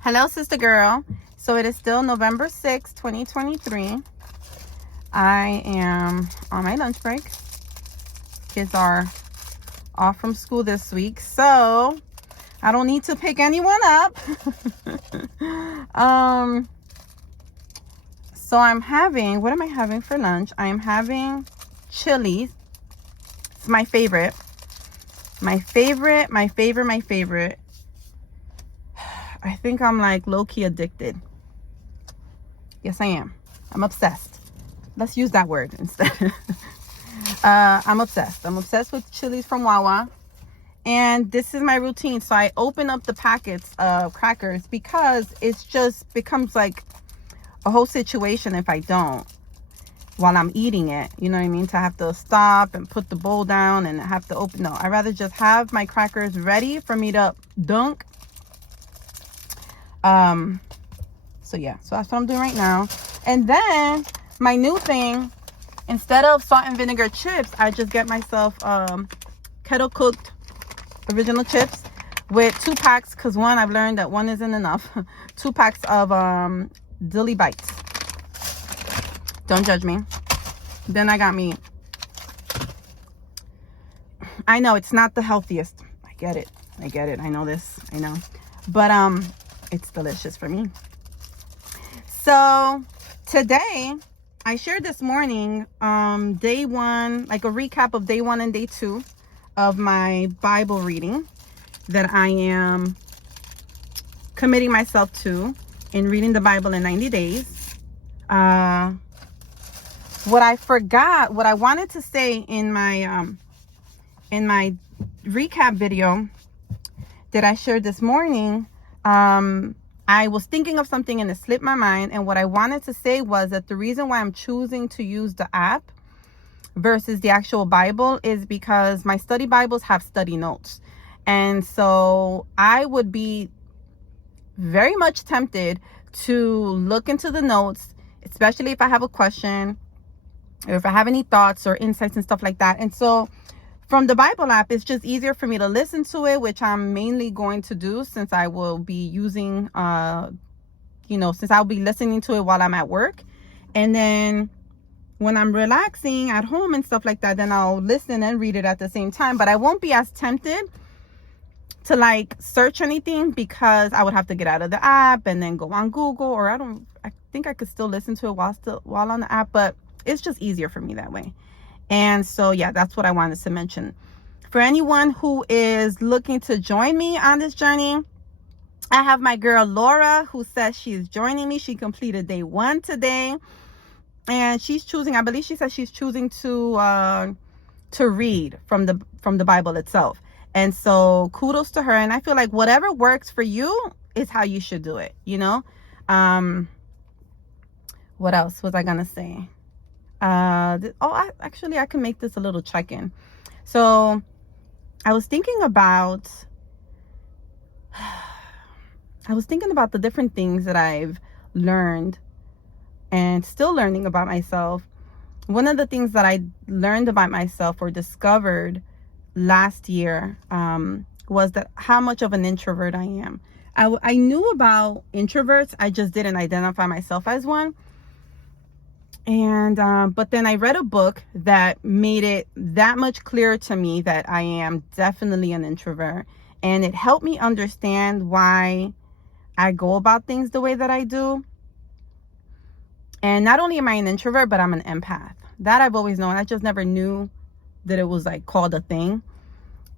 Hello, sister girl. So it is still November 6th, 2023. I am on my lunch break. Kids are off from school this week, so I don't need to pick anyone up. So I'm having, what am I having for lunch? I am having chili. It's my favorite. My favorite. I think I'm like low-key addicted. Yes, I am. I'm obsessed. Let's use that word instead. I'm obsessed. I'm obsessed with chilies from Wawa. And this is my routine. So I open up the packets of crackers because it's just becomes like a whole situation if I don't while I'm eating it. You know what I mean? To have to stop and put the bowl down and have to open. No, I'd rather just have my crackers ready for me to dunk. So yeah, so that's what I'm doing right now. And then my new thing, instead of salt and vinegar chips, I just get myself kettle cooked original chips with 2 packs, because one, I've learned that one isn't enough. 2 packs of dilly bites. Don't judge me. Then I got me, I know it's not the healthiest, I get it, I know this, I know, but it's delicious for me. So today I shared this morning day 1, like a recap of day 1 and day 2 of my Bible reading that I am committing myself to in reading the Bible in 90 days. What I forgot, what I wanted to say in my recap video that I shared this morning, I was thinking of something and it slipped my mind. And what I wanted to say was that the reason why I'm choosing to use the app versus the actual Bible is because my study Bibles have study notes. And so I would be very much tempted to look into the notes, especially if I have a question or if I have any thoughts or insights and stuff like that. And so from the Bible app, it's just easier for me to listen to it, which I'm mainly going to do since I will be using, since I'll be listening to it while I'm at work. And then when I'm relaxing at home and stuff like that, then I'll listen and read it at the same time. But I won't be as tempted to like search anything because I would have to get out of the app and then go on Google, or I think I could still listen to it while on the app, but it's just easier for me that way. And so, yeah, that's what I wanted to mention. For anyone who is looking to join me on this journey, I have my girl Laura who says she's joining me. She completed day 1 today. And she's choosing, I believe she said she's choosing to read from the Bible itself. And so kudos to her. And I feel like whatever works for you is how you should do it, you know? What else was I going to say? I can make this a little check-in. So I was thinking about the different things that I've learned and still learning about myself. One of the things that I learned about myself or discovered last year was that how much of an introvert I am. I knew about introverts. I just didn't identify myself as one. And but then I read a book that made it that much clearer to me that I am definitely an introvert. And it helped me understand why I go about things the way that I do. And not only am I an introvert, but I'm an empath. That I've always known. I just never knew that it was like called a thing.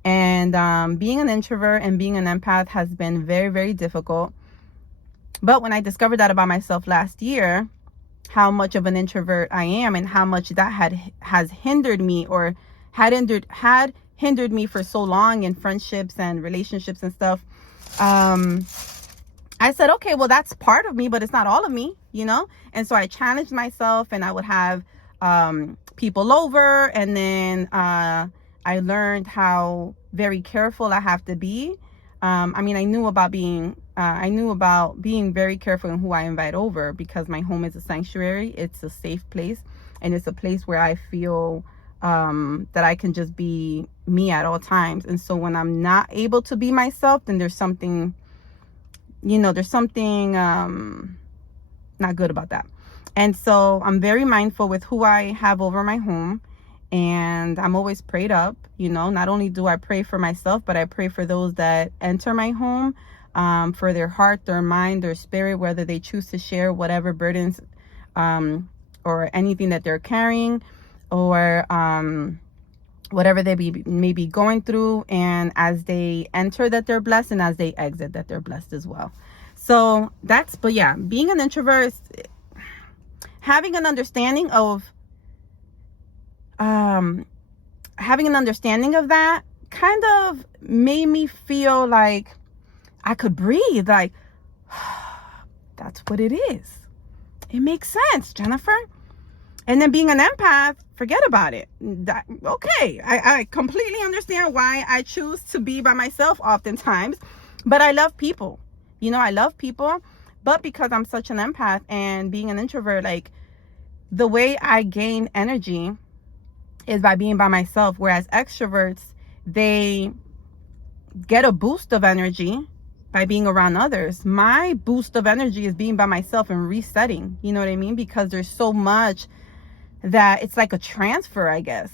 And being an introvert and being an empath has been very, very difficult. But when I discovered that about myself last year, how much of an introvert I am and how much that has hindered me or had hindered me for so long in friendships and relationships and stuff. I said, okay, well, that's part of me, but it's not all of me, you know? And so I challenged myself and I would have people over, and then I learned how very careful I have to be. I knew about being very careful in who I invite over, because my home is a sanctuary. It's a safe place, and it's a place where I feel that I can just be me at all times. And so when I'm not able to be myself, then there's something there's something not good about that. And so I'm very mindful with who I have over my home. And I'm always prayed up, not only do I pray for myself, but I pray for those that enter my home, for their heart, their mind, their spirit, whether they choose to share whatever burdens or anything that they're carrying, or whatever they may be going through. And as they enter, that they're blessed, and as they exit, that they're blessed as well. So but yeah, being an introvert, having an understanding of that kind of made me feel like I could breathe. Like, that's what it is. It makes sense, Jennifer. And then being an empath, forget about it. Okay, I completely understand why I choose to be by myself oftentimes, but I love people. I love people, but because I'm such an empath and being an introvert, like, the way I gain energy is by being by myself, whereas extroverts, they get a boost of energy by being around others. My boost of energy is being by myself and resetting, you know what I mean? Because there's so much that it's like a transfer, I guess,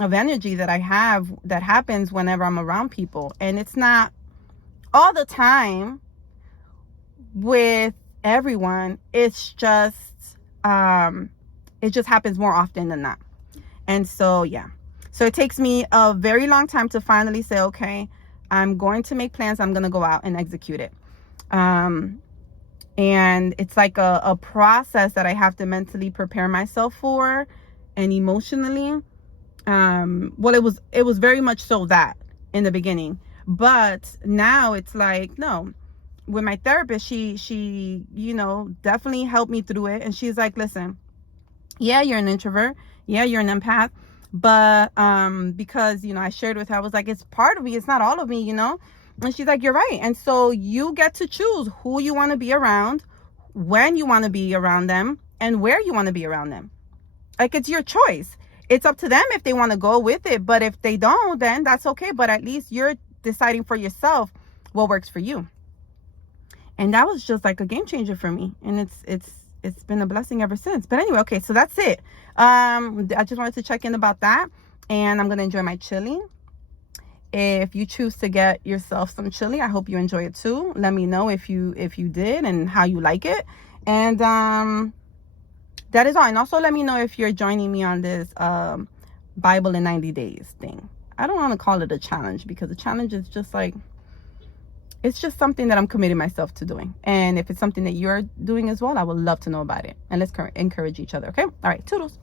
of energy that I have that happens whenever I'm around people. And it's not all the time with everyone. It's just it just happens more often than not. And so, yeah. So it takes me a very long time to finally say, okay, I'm going to make plans. I'm going to go out and execute it. And it's like a process that I have to mentally prepare myself for, and emotionally. Well, it was very much so that in the beginning, but now it's like, no. With my therapist, she definitely helped me through it. And she's like, listen, yeah, you're an introvert. Yeah, you're an empath. But because, I shared with her, I was like, it's part of me. It's not all of me, And she's like, you're right. And so you get to choose who you want to be around, when you want to be around them, and where you want to be around them. Like, it's your choice. It's up to them if they want to go with it. But if they don't, then that's okay. But at least you're deciding for yourself what works for you. And that was just like a game changer for me. And it's been a blessing ever since. But anyway, okay, so that's it. I just wanted to check in about that. And I'm going to enjoy my chili. If you choose to get yourself some chili, I hope you enjoy it too. Let me know if you did and how you like it. And that is all. And also let me know if you're joining me on this Bible in 90 days thing. I don't want to call it a challenge, because a challenge is just like, it's just something that I'm committing myself to doing. And if it's something that you're doing as well, I would love to know about it. And let's encourage each other, okay? All right, toodles.